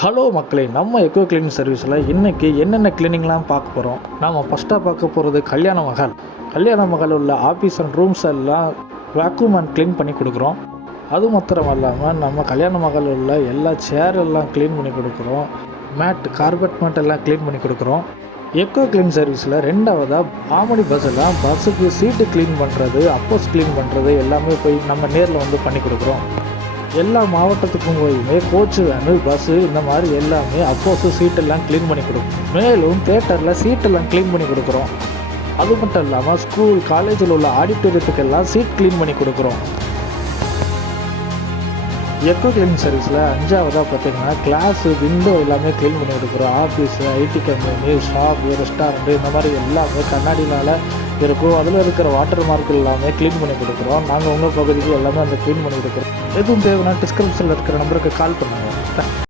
Hello மக்களே, நம்ம echo cleaning சர்வீஸில் இன்றைக்கி என்னென்ன கிளீனிங்லாம் பார்க்க போகிறோம். நம்ம ஃபஸ்ட்டாக பார்க்க போகிறது கல்யாண மகள் உள்ள ஆஃபீஸ் அண்ட் ரூம்ஸ் எல்லாம் வேக்யூம் அண்ட் க்ளீன் பண்ணி கொடுக்குறோம். அது மாத்திரம் இல்லாமல் நம்ம கல்யாண மகள் உள்ள எல்லா சேர் எல்லாம் க்ளீன் பண்ணி கொடுக்குறோம். கார்பெட் மேட் எல்லாம் க்ளீன் பண்ணி கொடுக்குறோம். எக்கோ கிளீன் சர்வீஸில் ரெண்டாவதாக ஆமணி பஸ்ஸுக்கு சீட்டு க்ளீன் பண்ணுறது, அப்போஸ் க்ளீன் பண்ணுறது எல்லாமே போய் நம்ம நேரில் வந்து பண்ணி கொடுக்குறோம். எல்லா மாவட்டத்துக்கும் போயுமே கோச்சு வேனு, பஸ்ஸு இந்த மாதிரி எல்லாமே அப்போஸு சீட்டெல்லாம் க்ளீன் பண்ணி கொடுக்கும். மேலும் தேட்டரில் சீட்டெல்லாம் க்ளீன் பண்ணி கொடுக்குறோம். அது மட்டும் இல்லாமல் ஸ்கூல் காலேஜில் உள்ள ஆடிட்டோரியத்துக்கெல்லாம் சீட் க்ளீன் பண்ணி கொடுக்குறோம். எக்கோ கிளீனிங் சர்வீஸில் அஞ்சாவதாக பார்த்திங்கன்னா கிளாஸு, விண்டோ எல்லாமே க்ளீன் பண்ணி கொடுக்குறோம். Office, IT company, shop, restaurant இந்த மாதிரி எல்லாமே கண்ணாடினால் இருக்கும். அதில் இருக்கிற வாட்டர் மார்க் எல்லாமே க்ளீன் பண்ணி கொடுக்குறோம். நாங்கள் உங்கள் பகுதிக்கு எல்லாமே அந்த க்ளீன் பண்ணி கொடுக்குறோம். எதுவும் தேவைன்னா டிஸ்கிரிப்ஷனில் இருக்கிற நம்பருக்கு கால் பண்ணுங்கள்.